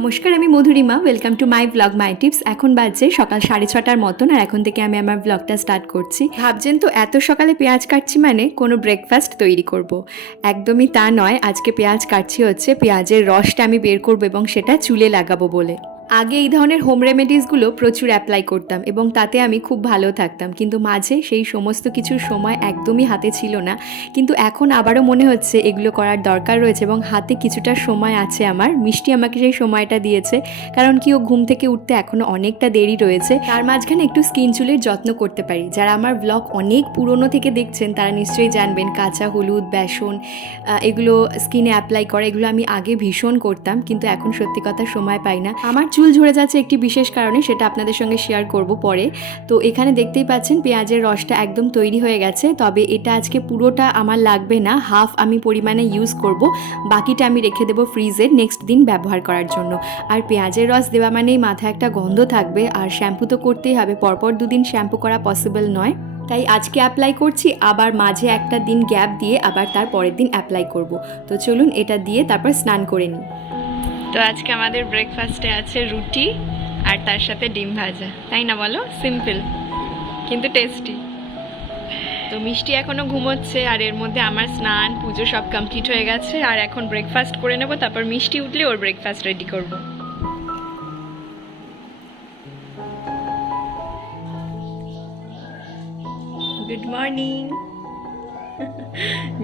নমস্কার, আমি Madhurima. Welcome to my blog my tips এখন বাজছে সকাল সাড়ে ছটার মতন, আর এখন থেকে আমি আমার ব্লগটা স্টার্ট করছি। ভাবছেন তো, এত সকালে পেঁয়াজ কাটছি মানে কোনো ব্রেকফাস্ট তৈরি করব। একদমই তা নয়। আজকে পেঁয়াজ কাটছি হচ্ছে পেঁয়াজের রসটা আমি বের করব এবং সেটা চুলে লাগাবো বলে। আগে এই ধরনের হোম রেমেডিসগুলো প্রচুর অ্যাপ্লাই করতাম এবং তাতে আমি খুব ভালো থাকতাম। কিন্তু মাঝে সেই সমস্ত কিছুর সময় একদমই হাতে ছিল না। কিন্তু এখন আবারও মনে হচ্ছে এগুলো করার দরকার রয়েছে এবং হাতে কিছুটা সময় আছে আমার। মিষ্টি আমাকে সেই সময়টা দিয়েছে। কারণ কি ও ঘুম থেকে উঠতে এখনও অনেকটা দেরি রয়েছে। তার মাঝখানে একটু স্কিন চুলের যত্ন করতে পারি। যারা আমার ব্লগ অনেক পুরনো থেকে দেখছেন, তারা নিশ্চয়ই জানবেন কাঁচা, হলুদ, বেসন এগুলো স্কিনে অ্যাপ্লাই করা, এগুলো আমি আগে ভীষণ করতাম। কিন্তু এখন সত্যি কথা সময় পাই না। আমার চুল ঝরে যাচ্ছে একটি বিশেষ কারণে, সেটা আপনাদের সঙ্গে শেয়ার করব পরে। তো এখানে দেখতেই পাচ্ছেন, পেঁয়াজের রসটা একদম তৈরি হয়ে গেছে। তবে এটা আজকে পুরোটা আমার লাগবে না হাফ আমি পরিমাণে ইউজ করব। বাকিটা আমি রেখে দেবো ফ্রিজে নেক্সট দিন ব্যবহার করার জন্য। আর পেঁয়াজের রস দেওয়া মানেই মাথায় একটা গন্ধ থাকবে, আর শ্যাম্পু তো করতেই হবে, পরপর দুদিন শ্যাম্পু করা পসিবল নয়। তাই আজকে অ্যাপ্লাই করছি, আবার মাঝে একটা দিন গ্যাপ দিয়ে আবার তার পরের দিন অ্যাপ্লাই করব। তো চলুন এটা দিয়ে তারপর স্নান করে নিই। তো আজকে আমাদের ব্রেকফাস্টে আছে রুটি আর তার সাথে ডিম ভাজা। তাই না বলো? সিম্পল কিন্তু টেস্টি তো মিষ্টি এখনও ঘুমোচ্ছে আর এর মধ্যে আমার স্নান, পুজো সব কমপ্লিট হয়ে গেছে আর এখন ব্রেকফাস্ট করে নেব, তারপর মিষ্টি উঠলে ওর ব্রেকফাস্ট রেডি করব। গুড মর্নিং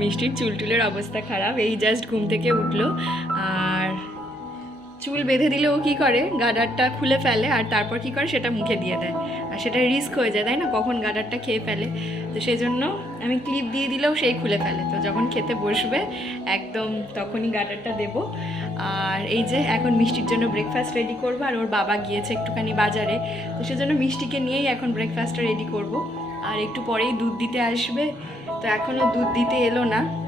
মিষ্টির চুলটুলের অবস্থা খারাপ, এই জাস্ট ঘুম থেকে উঠল আর চুল বেঁধে দিলে ও কী করে? গাডারটা খুলে ফেলে আর তারপর কী করে? সেটা মুখে দিয়ে দেয়। আর সেটা রিস্ক হয়ে যায়, তাই না? কখন গাডারটা খেয়ে ফেলে। তো সেই জন্য আমি ক্লিপ দিয়ে দিলেও সেই খুলে ফেলে। তো যখন খেতে বসবে, একদম তখনই গাডারটা দেব। আর এই যে এখন মিষ্টির জন্য ব্রেকফাস্ট রেডি করব আর ওর বাবা গিয়েছে একটুখানি বাজারে। তো সেজন্য মিষ্টিকে নিয়েই এখন ব্রেকফাস্টটা রেডি করব। আর একটু পরেই দুধ দিতে আসবে। তো এখনও দুধ দিতে এলো না।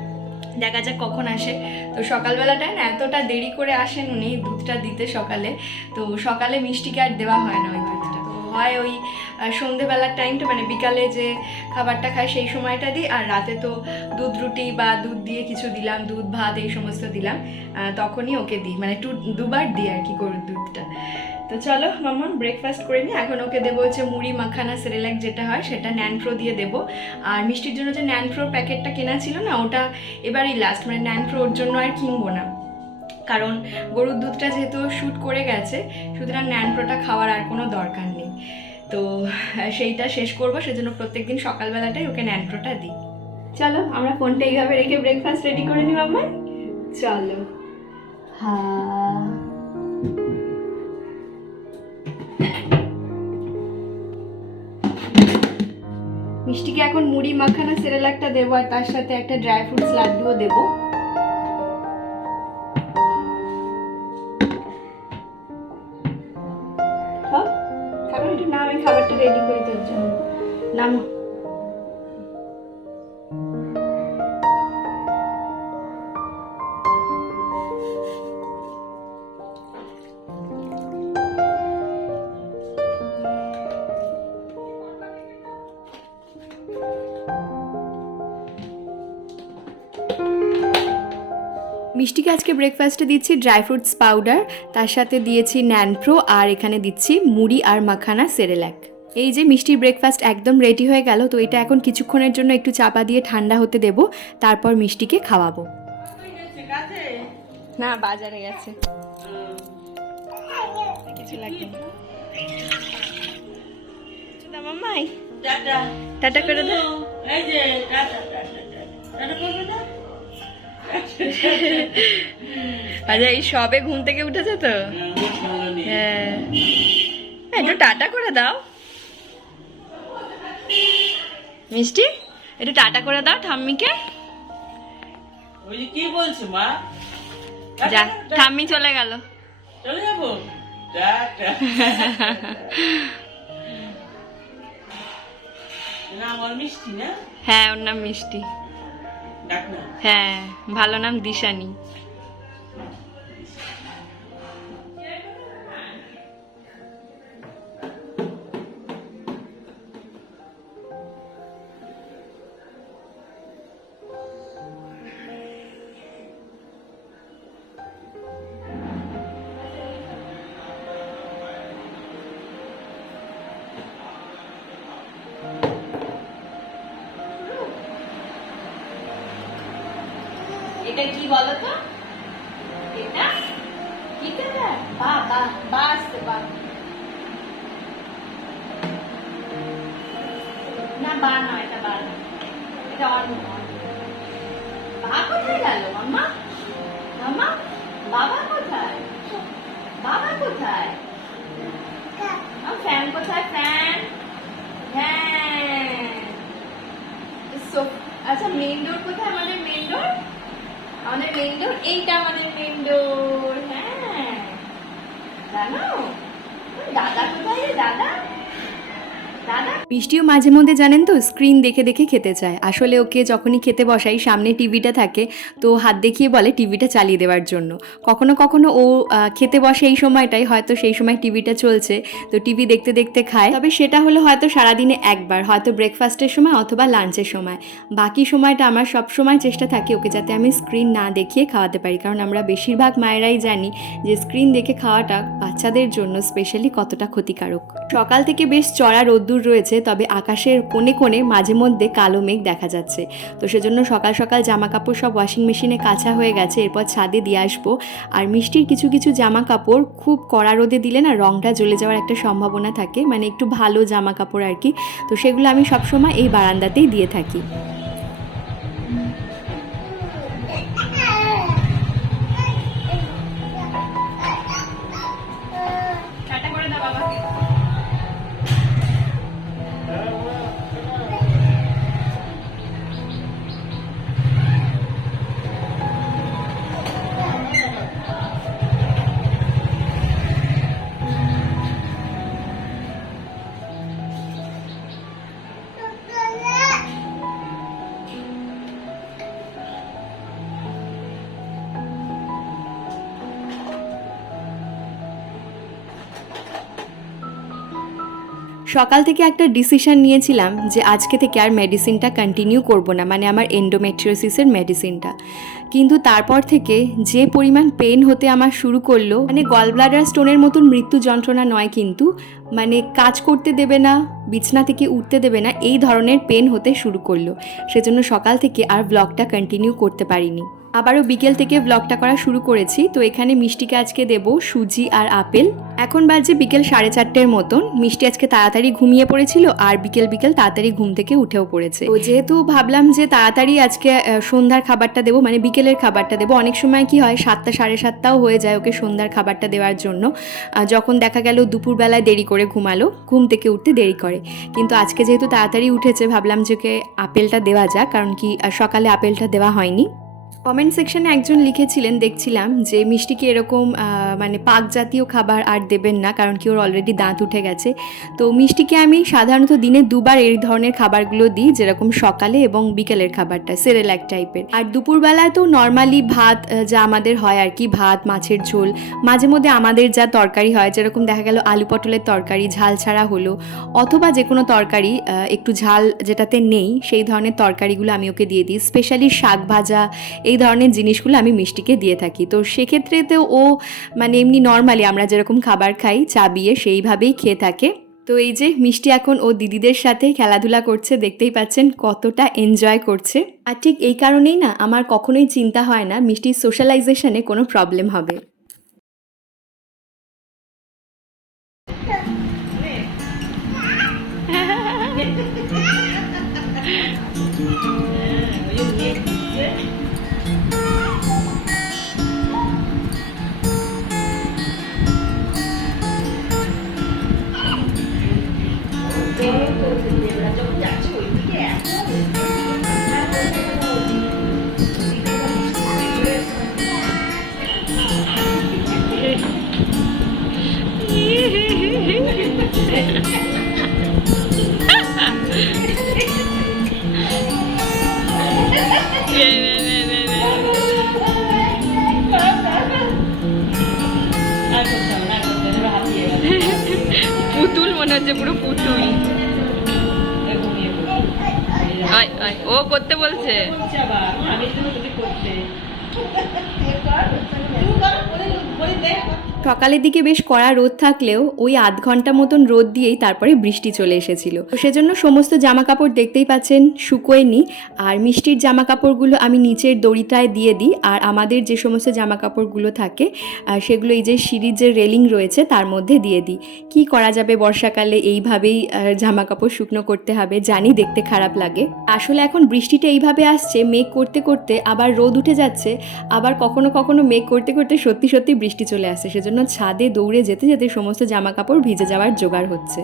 দেখা যাক কখন আসে। তো সকালবেলাটায় না এতটা দেরি করে আসেন উনি, দুধটা দিতে সকালে। তো সকালে মিষ্টিকে আর দেওয়া হয় না ওই দুধটা? তো হয় ওই সন্ধেবেলার টাইমটা মানে বিকালে যে খাবারটা খায় সেই সময়টা দিই। আর রাতে তো দুধ রুটি বা দুধ দিয়ে কিছু দিলাম, দুধ, ভাত এই সমস্ত দিলাম। তখনই ওকে দিই। মানে টু দুবার দিই আর কি গরুর দুধটা। তো চলো, মামন ব্রেকফাস্ট করে নিই এখন ওকে দেবো হচ্ছে মুড়ি, মাখানা, সেরেলাক যেটা হয়, সেটা ন্যানপ্রো দিয়ে দেবো। আর মিষ্টির জন্য যে ন্যানপ্রোর প্যাকেটটা কেনা ছিল না, ওটা এবারই লাস্ট মানে ন্যানপ্রো ওর জন্য আর কিনবো না। কারণ গরুর দুধটা যেহেতু শ্যুট করে গেছে, সুতরাং ন্যানপ্রোটা খাওয়ার আর কোনো দরকার নেই। তো সেইটা শেষ করব, সেজন্য প্রত্যেকদিন সকালবেলাটাই ওকে ন্যানপ্রোটা দিই। চলো, আমরা ফোনটা এইভাবে রেখে ব্রেকফাস্ট রেডি করে নিই মাম্মা চলো। হ্যাঁ মিষ্টিকে এখন মুড়ি মাখানা সেরেলাকটা দেবো আর তার সাথে একটা ড্রাই ফ্রুটস লাড্ডুও দেবো। খাও। খাবার একটু খাবারটা রেডি করে তোর জন্য নামো। মিষ্টিকে আজকে ব্রেকফাস্টে দিচ্ছি ড্রাই ফ্রুটস পাউডার তার সাথে দিয়েছি ন্যানপ্রো আর এখানে দিচ্ছি মুড়ি আর মাখানা সেরেল্যাক এই যে মিষ্টির ব্রেকফাস্ট একদম রেডি হয়ে গেল তো এটা এখন কিছুক্ষণের জন্য একটু চাপা দিয়ে ঠান্ডা হতে দেব তারপর মিষ্টিকে খাওয়াবো। না বাজারে গেছে। কিছু লাগবে না। চুদা মাম্মাই। টাটা। টাটা করে দাও। এই যে টাটা টাটা টাটা। করবে না আচ্ছা এই সবে ঘুম থেকে উঠেছে তো? হ্যাঁ। একটু টাটা করে দাও। মিষ্টি একটু টাটা করে দাও ঠাম্মিকে। ওই কি বলছো মা? যা ঠাম্মি চলে গেল। চলে যাব? হ্যাঁ ওর নাম মিষ্টি। হ্যাঁ ভালো নাম দিশানি। এটা কি বলো তো এটা? কি কালার? বা বা বা বা। না বা না, এটা বা এটা অন্য। বা কোথায় গেল, মাম্মা? মাম্মা, বাবা কোথায়? বাবা কোথায়? ফ্যান কোথায়, ফ্যান? হ্যাঁ। আচ্ছা মেইন ডোর কোথায়? আমাদের মেইন ডোর আমাদের মেইন ডোর এইটা আমাদের মেইন ডোর হ্যাঁ। জানো? দাদা কোথায় দাদা? দাদা? মিষ্টিও মাঝে মধ্যে জানেন তো স্ক্রিন দেখে দেখে খেতে চায়। আসলে ওকে যখনই খেতে বসাই, সামনে টিভিটা থাকে, তো হাত দেখিয়ে বলে টিভিটা চালিয়ে দেওয়ার জন্য। কখনো কখনো ও খেতে বসে এই সময়টাই, হয়তো সেই সময় টিভিটা চলছে, তো টিভি দেখতে দেখতে খায়। তবে সেটা হলো হয়তো সারাদিনে একবার, হয়তো ব্রেকফাস্টের সময় অথবা লাঞ্চের সময়। বাকি সময়টা আমার সব সময় চেষ্টা থাকে ওকে যাতে আমি স্ক্রিন না দেখিয়ে খাওয়াতে পারি। কারণ আমরা বেশিরভাগ মায়েরাই জানি যে স্ক্রিন দেখে খাওয়াটা বাচ্চাদের জন্য স্পেশালি কতটা ক্ষতিকারক। সকাল থেকে বেশ চড়া রোদ্দুর রয়েছে, তবে আকাশের কোণে কোণে মাঝে মধ্যে কালো মেঘ দেখা যাচ্ছে। তো সেজন্য সকাল সকাল জামা কাপড় সব ওয়াশিং মেশিনে কাঁচা হয়ে গেছে, এরপর ছাদে দিয়ে আসব। আর মিষ্টির কিছু কিছু জামা কাপড় খুব কড়া রোদে দিলে না রংটা জ্বলে যাওয়ার একটা সম্ভাবনা থাকে মানে একটু ভালো জামা কাপড় আর কি। তো সেগুলো আমি সবসময় এই বারান্দাতেই দিয়ে থাকি। সকাল থেকে একটা ডিসিশন নিয়েছিলাম যে আজকে থেকে আর মেডিসিনটা কন্টিনিউ করব না মানে আমার এন্ডোমেট্রিওসিসের মেডিসিনটা কিন্তু তারপর থেকে যে পরিমাণ পেন হতে আমার শুরু করল মানে গলব্লাডার স্টোনের মতন মৃত্যু যন্ত্রণা নয় কিন্তু মানে কাজ করতে দেবে না, বিছনা থেকে উঠতে দেবে না, এই ধরনের পেন হতে শুরু করল। সেজন্য সকাল থেকে আর ব্লগটা কন্টিনিউ করতে পারিনি। আবারও বিকেল থেকে ব্লগটা করা শুরু করেছি, তো এখানে মিষ্টিকে আজকে দেব সুজি আর আপেল। এখন বাজে বিকেল সাড়ে চারটের মতন, মিষ্টি আজকে তাড়াতাড়ি ঘুমিয়ে পড়েছিল আর বিকেল বিকেল তাড়াতাড়ি ঘুম থেকে উঠেও পড়েছে। তো যেহেতু ভাবলাম যে তাড়াতাড়ি আজকে সন্ধ্যার খাবারটা দেবো মানে বিকেলের খাবারটা দেবো। অনেক সময় কি হয়, সাতটা, সাড়ে সাতটাও হয়ে যায় ওকে সন্ধ্যার খাবারটা দেওয়ার জন্য। যখন দেখা গেল দুপুরবেলায় দেরি করে ঘুমালো, ঘুম থেকে উঠতে দেরি করে। কিন্তু আজকে যেহেতু তাড়াতাড়ি উঠেছে, ভাবলাম যে ওকে আপেলটা দেওয়া যাক, কারণ কি সকালে আপেলটা দেওয়া হয়নি। কমেন্ট সেকশনে একজন লিখেছিলেন, দেখছিলাম, যে মিষ্টিকে এরকম মানে পাক জাতীয় খাবার আর দেবেন না, কারণ কি ওর অলরেডি দাঁত উঠে গেছে। তো মিষ্টিকে আমি সাধারণত দিনে দুবার এই ধরনের খাবারগুলো দিই, যেরকম সকালে এবং বিকেলের খাবারটা, সেরেলাক টাইপের। আর দুপুরবেলায় তো নর্মালি ভাত যা আমাদের হয় আর কি, ভাত, মাছের ঝোল, মাঝে মধ্যে আমাদের যা তরকারি হয়, যেরকম দেখা গেল আলু পটলের তরকারি, ঝাল ছাড়া হলো, অথবা যে কোনো তরকারি একটু ঝাল যেটাতে নেই, সেই ধরনের তরকারিগুলো আমি ওকে দিয়ে দিই স্পেশালি শাক ভাজা, এই ধরনের জিনিসগুলো আমি মিষ্টিকে দিয়ে থাকি। তো সেক্ষেত্রে তো ও মানে এমনি নর্মালি আমরা যেরকম খাবার খাই চাবিয়ে সেইভাবেই খেয়ে থাকে। তো এই যে মিষ্টি এখন ও দিদিদের সাথে খেলাধুলা করছে, দেখতেই পাচ্ছেন কতটা এনজয় করছে। আর ঠিক এই কারণেই না আমার কখনোই চিন্তা হয় না, মিষ্টির সোশ্যালাইজেশনে কোনো প্রবলেম হবে। আর করতে পুতুল মনে হচ্ছে পুরো পুতুল। ও করতে বলছে। আমি করতে। সকালের দিকে বেশ কড়া রোদ থাকলেও ওই আধ ঘণ্টা মতন রোদ দিয়েই তারপরে বৃষ্টি চলে এসেছিল। সেজন্য সমস্ত জামা কাপড় দেখতেই পাচ্ছেন শুকোয়নি। আর মিষ্টির জামা কাপড়গুলো আমি নিচের দড়িটায় দিয়ে দিই। আর আমাদের যে সমস্ত জামা কাপড়গুলো থাকে সেগুলো এই যে সিঁড়ির যে রেলিং রয়েছে, তার মধ্যে দিয়ে দিই। কি করা যাবে বর্ষাকালে? এইভাবেই জামা কাপড় শুকনো করতে হবে। জানি দেখতে খারাপ লাগে। আসলে এখন বৃষ্টিটা এইভাবে আসছে, মেঘ করতে করতে আবার রোদ উঠে যাচ্ছে। আবার কখনো কখনো মেঘ করতে করতে সত্যি সত্যি বৃষ্টি চলে আসছে সেজন্য ছাদে দৌড়ে যেতে যেতে সমস্ত জামা কাপড় ভিজে যাওয়ার জোগাড় হচ্ছে।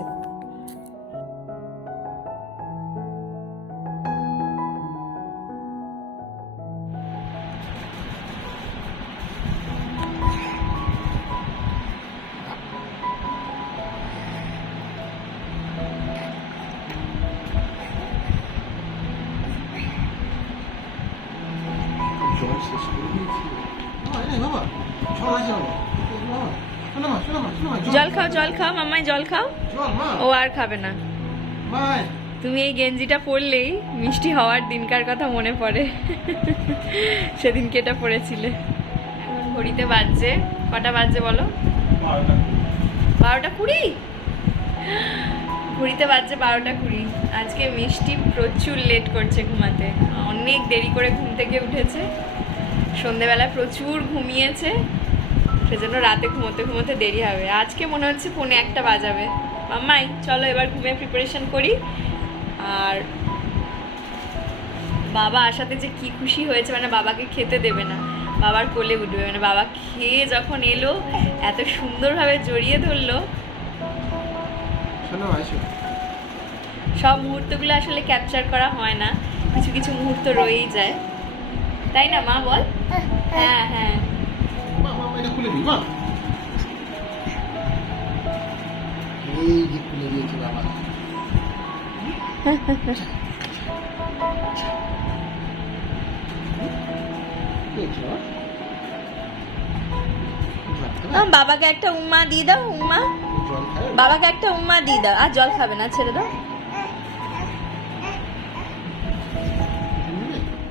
জল খাও জল খাও মাম্মাই জল খাও। ও আর খাবে না। তুমি এই গেঞ্জিটা পরলেই মিষ্টি হওয়ার দিনকার কথা মনে পড়ে। সেদিনকে এটা পরেছিলে। ঘড়িতে বাজছে। কটা বাজছে বলো? বারোটা। কুড়ি? ঘড়িতে বাজছে বারোটা কুড়ি। আজকে মিষ্টি প্রচুর লেট করছে ঘুমাতে। অনেক দেরি করে ঘুম থেকে উঠেছে। সন্ধেবেলা প্রচুর ঘুমিয়েছে। সেজন্য রাতে ঘুমোতে ঘুমোতে দেরি হবে। আজকে মনে হচ্ছে পৌনে একটা বাজাবে। মাম্মাই চলো এবার ঘুমে প্রিপারেশন করি। আর বাবা আসাতে যে কি খুশি হয়েছে মানে বাবাকে খেতে দেবে না। বাবার কোলে উঠবে মানে বাবা খেয়ে যখন এলো এত সুন্দরভাবে জড়িয়ে ধরলো। সব মুহূর্তগুলো আসলে ক্যাপচার করা হয় না। কিছু কিছু মুহূর্ত রয়েই যায়। তাই না মা বল? হ্যাঁ হ্যাঁ। মা, এটা খুলে দিই মা এই যে খুলে দিয়েছে বাবা দেখছ, বাবা? ভাত খাবে? আহ, বাবাকে একটা উম্মা দিয়ে দাও উম্মা বাবাকে একটা উম্মা দিয়ে দাও আর জল খাবে না ছেড়ে দাও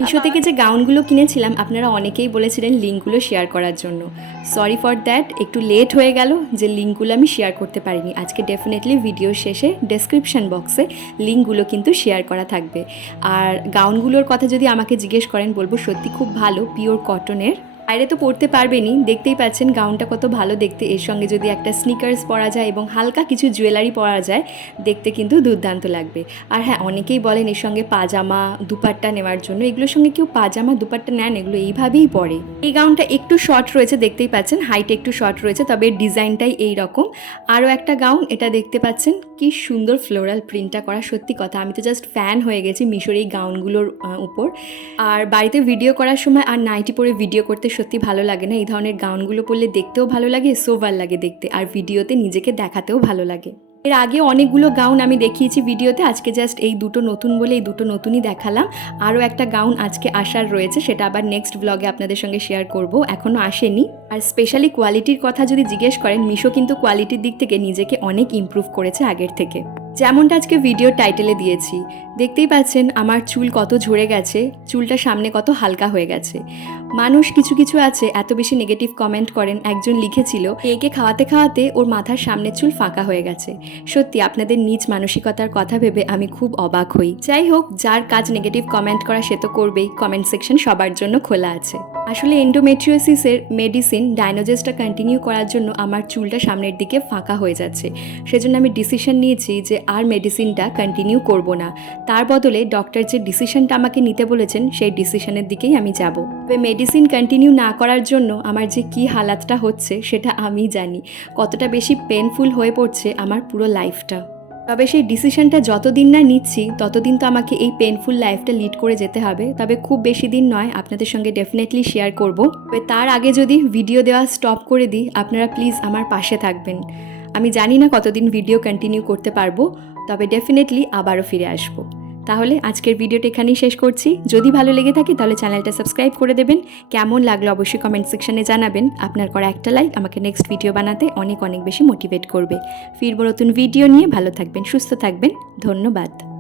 মিশো থেকে যে গাউনগুলো কিনেছিলাম, আপনারা অনেকেই বলেছিলেন লিঙ্কগুলো শেয়ার করার জন্য। সরি ফর দ্যাট একটু লেট হয়ে গেল যে লিঙ্কগুলো আমি শেয়ার করতে পারিনি। আজকে ডেফিনেটলি ভিডিও শেষে ডেসক্রিপশান বক্সে লিঙ্কগুলো কিন্তু শেয়ার করা থাকবে। আর গাউনগুলোর কথা যদি আমাকে জিজ্ঞেস করেন, বলব সত্যি খুব ভালো পিওর কটনের বাইরে তো পরতে পারবেনই দেখতেই পাচ্ছেন গাউনটা কত ভালো দেখতে। এর সঙ্গে যদি একটা স্নিকার্স পরা যায় এবং হালকা কিছু জুয়েলারি পরা যায়, দেখতে কিন্তু দুর্দান্ত লাগবে। আর হ্যাঁ অনেকেই বলেন এর সঙ্গে পাজামা, দুপাট্টা নেওয়ার জন্য। এগুলোর সঙ্গে কেউ পাজামা, দুপাট্টা নেন, এগুলো এইভাবেই পরে। এই গাউনটা একটু শর্ট রয়েছে, দেখতেই পাচ্ছেন। হাইট একটু শর্ট রয়েছে, তবে ডিজাইনটাই এই রকম আরও একটা গাউন, এটা দেখতে পাচ্ছেন। কি সুন্দর ফ্লোরাল প্রিন্টটা করা, সত্যি কথা। আমি তো জাস্ট ফ্যান হয়ে গেছি মিশোর এই গাউনগুলোর উপর। আর বাড়িতে ভিডিও করার সময় আর নাইটি পরে ভিডিও করতে সত্যি ভালো লাগে না। এই ধরনের গাউনগুলো পরলে দেখতেও ভালো লাগে, সোভার লাগে দেখতে। আর ভিডিওতে নিজেকে দেখাতেও ভালো লাগে। এর আগে অনেকগুলো গাউন আমি দেখিয়েছি ভিডিওতে, আজকে জাস্ট এই দুটো নতুন বলে এই দুটো নতুনই দেখালাম। আরও একটা গাউন আজকে আসার রয়েছে, সেটা আবার নেক্সট ব্লগে আপনাদের সঙ্গে শেয়ার করব, এখনও আসেনি। আর স্পেশালি কোয়ালিটির কথা যদি জিজ্ঞেস করেন, মিশো কিন্তু কোয়ালিটির দিক থেকে নিজেকে অনেক ইমপ্রুভ করেছে আগের থেকে। যেমনটা আজকে ভিডিও টাইটেলে দিয়েছি। দেখতেই পাচ্ছেন আমার চুল কত ঝরে গেছে, চুলটা সামনে কত হালকা হয়ে গেছে। মানুষ কিছু কিছু আছে, এত বেশি নেগেটিভ কমেন্ট করেন, একজন লিখেছিল, একে খাওয়াতে খাওয়াতে ওর মাথার সামনের চুল ফাঁকা হয়ে গেছে। সত্যি, আপনাদের নিজ মানসিকতার কথা ভেবে আমি খুব অবাক হই। যাই হোক, যার কাজ নেগেটিভ কমেন্ট করা সে তো করবেই কমেন্ট সেকশন সবার জন্য খোলা আছে। আসলে এন্ডোমেট্রিওসিসের মেডিসিন ডাইনোজেসটা কন্টিনিউ করার জন্য আমার চুলটা সামনের দিকে ফাঁকা হয়ে যাচ্ছে। সেজন্য আমি ডিসিশন নিয়েছি যে আর মেডিসিনটা কন্টিনিউ করব না। তার বদলে ডক্টর যে ডিসিশনটা আমাকে নিতে বলেছেন, সেই ডিসিশনের দিকেই আমি যাব। তবে মেডিসিন কন্টিনিউ না করার জন্য আমার যে কি হালাতটা হচ্ছে, সেটা আমি জানি। কতটা বেশি পেনফুল হয়ে পড়ছে আমার পুরো লাইফটা তবে সেই ডিসিশনটা যতদিন না নিচ্ছি, ততদিন তো আমাকে এই পেনফুল লাইফটা লিড করে যেতে হবে। তবে খুব বেশি দিন নয়, আপনাদের সঙ্গে ডেফিনেটলি শেয়ার করব। তবে তার আগে যদি ভিডিও দেওয়া স্টপ করে দিই, আপনারা প্লিজ আমার পাশে থাকবেন। আমি জানি না কতদিন ভিডিও কন্টিনিউ করতে পারব, তবে ডেফিনেটলি আবারও ফিরে আসব। তাহলে আজকের ভিডিওটা এখানেই শেষ করছি। যদি ভালো লেগে থাকে তাহলে চ্যানেলটা সাবস্ক্রাইব করে দেবেন। কেমন লাগল অবশ্যই কমেন্ট সেকশানে জানাবেন। আপনার করা একটা লাইক আমাকে নেক্সট ভিডিও বানাতে অনেক অনেক বেশি মোটিভেট করবে। ফিরবো নতুন ভিডিও নিয়ে। ভালো থাকবেন, সুস্থ থাকবেন। ধন্যবাদ।